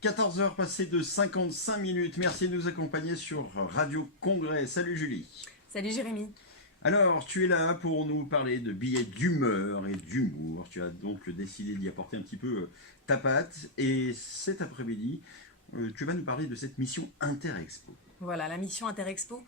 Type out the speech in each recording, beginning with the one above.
14 heures passées de 55 minutes. Merci de nous accompagner sur Radio Congrès. Salut Julie. Salut Jérémy. Alors, tu es là pour nous parler de billets d'humeur et d'humour. Tu as donc décidé d'y apporter un petit peu ta patte. Et cet après-midi, tu vas nous parler de cette mission Interexpo. Voilà, la mission Interexpo,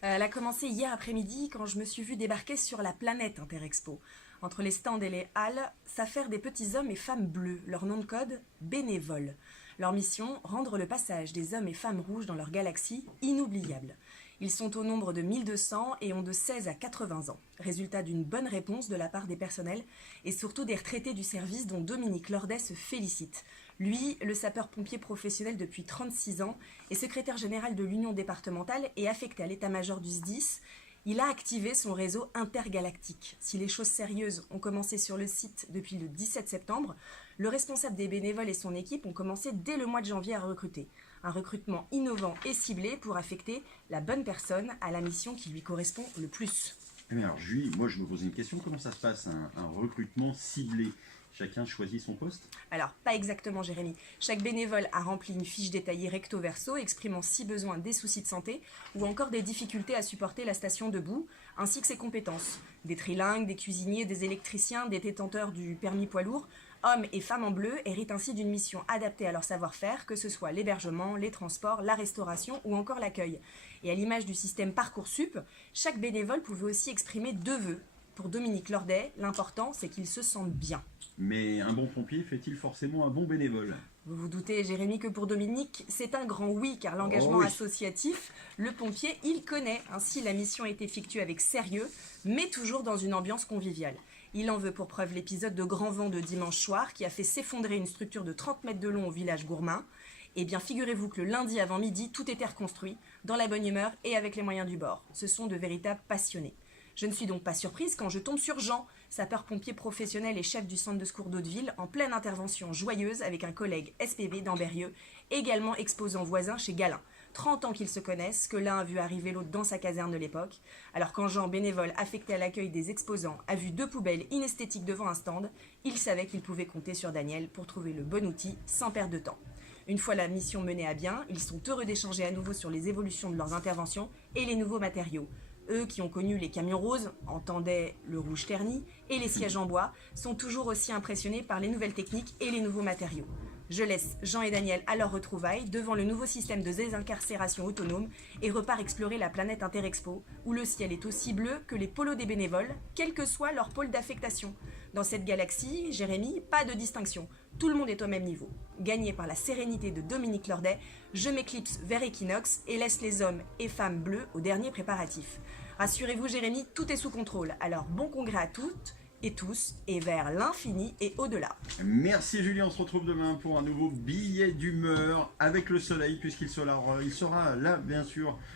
elle a commencé hier après-midi quand je me suis vue débarquer sur la planète Interexpo. Entre les stands et les halles, s'affairent des petits hommes et femmes bleus, leur nom de code, bénévoles. Leur mission, rendre le passage des hommes et femmes rouges dans leur galaxie inoubliable. Ils sont au nombre de 1200 et ont de 16 à 80 ans. Résultat d'une bonne réponse de la part des personnels et surtout des retraités du service dont Dominique Lordet se félicite. Lui, le sapeur-pompier professionnel depuis 36 ans, est secrétaire général de l'Union départementale et affecté à l'état-major du SDIS. Il a activé son réseau intergalactique. Si les choses sérieuses ont commencé sur le site depuis le 17 septembre, le responsable des bénévoles et son équipe ont commencé dès le mois de janvier à recruter. Un recrutement innovant et ciblé pour affecter la bonne personne à la mission qui lui correspond le plus. Mais alors Julie, moi je me posais une question, comment ça se passe un recrutement ciblé? Chacun choisit son poste? Alors, pas exactement Jérémy. Chaque bénévole a rempli une fiche détaillée recto verso exprimant si besoin des soucis de santé ou encore des difficultés à supporter la station debout, ainsi que ses compétences. Des trilingues, des cuisiniers, des électriciens, des détenteurs du permis poids lourd, hommes et femmes en bleu héritent ainsi d'une mission adaptée à leur savoir-faire, que ce soit l'hébergement, les transports, la restauration ou encore l'accueil. Et à l'image du système Parcoursup, chaque bénévole pouvait aussi exprimer 2 vœux. Pour Dominique Lordet, l'important c'est qu'il se sente bien. Mais un bon pompier fait-il forcément un bon bénévole? Vous vous doutez, Jérémy, que pour Dominique, c'est un grand oui, car l'engagement associatif, le pompier, il connaît. Ainsi, la mission est effectuée avec sérieux, mais toujours dans une ambiance conviviale. Il en veut pour preuve l'épisode de grand vent de dimanche soir qui a fait s'effondrer une structure de 30 mètres de long au village Gourmain. Eh bien, figurez-vous que le lundi avant midi, tout était reconstruit, dans la bonne humeur et avec les moyens du bord. Ce sont de véritables passionnés. Je ne suis donc pas surprise quand je tombe sur Jean, sapeur-pompier professionnel et chef du centre de secours d'Hauteville, en pleine intervention joyeuse avec un collègue SPB d'Ambérieux, également exposant voisin chez Galin. 30 ans qu'ils se connaissent, que l'un a vu arriver l'autre dans sa caserne de l'époque. Alors quand Jean, bénévole affecté à l'accueil des exposants, a vu 2 poubelles inesthétiques devant un stand, il savait qu'il pouvait compter sur Daniel pour trouver le bon outil sans perdre de temps. Une fois la mission menée à bien, ils sont heureux d'échanger à nouveau sur les évolutions de leurs interventions et les nouveaux matériaux. Eux qui ont connu les camions roses, entendaient le rouge terni et les sièges en bois, sont toujours aussi impressionnés par les nouvelles techniques et les nouveaux matériaux. Je laisse Jean et Daniel à leur retrouvaille devant le nouveau système de désincarcération autonome et repars explorer la planète Interexpo, où le ciel est aussi bleu que les polos des bénévoles, quel que soit leur pôle d'affectation. Dans cette galaxie, Jérémy, pas de distinction. Tout le monde est au même niveau. Gagné par la sérénité de Dominique Lordet, je m'éclipse vers Equinox et laisse les hommes et femmes bleus au dernier préparatif. Rassurez-vous Jérémy, tout est sous contrôle. Alors bon congrès à toutes et tous et vers l'infini et au-delà. Merci Julie, on se retrouve demain pour un nouveau billet d'humeur avec le soleil puisqu'il sera là bien sûr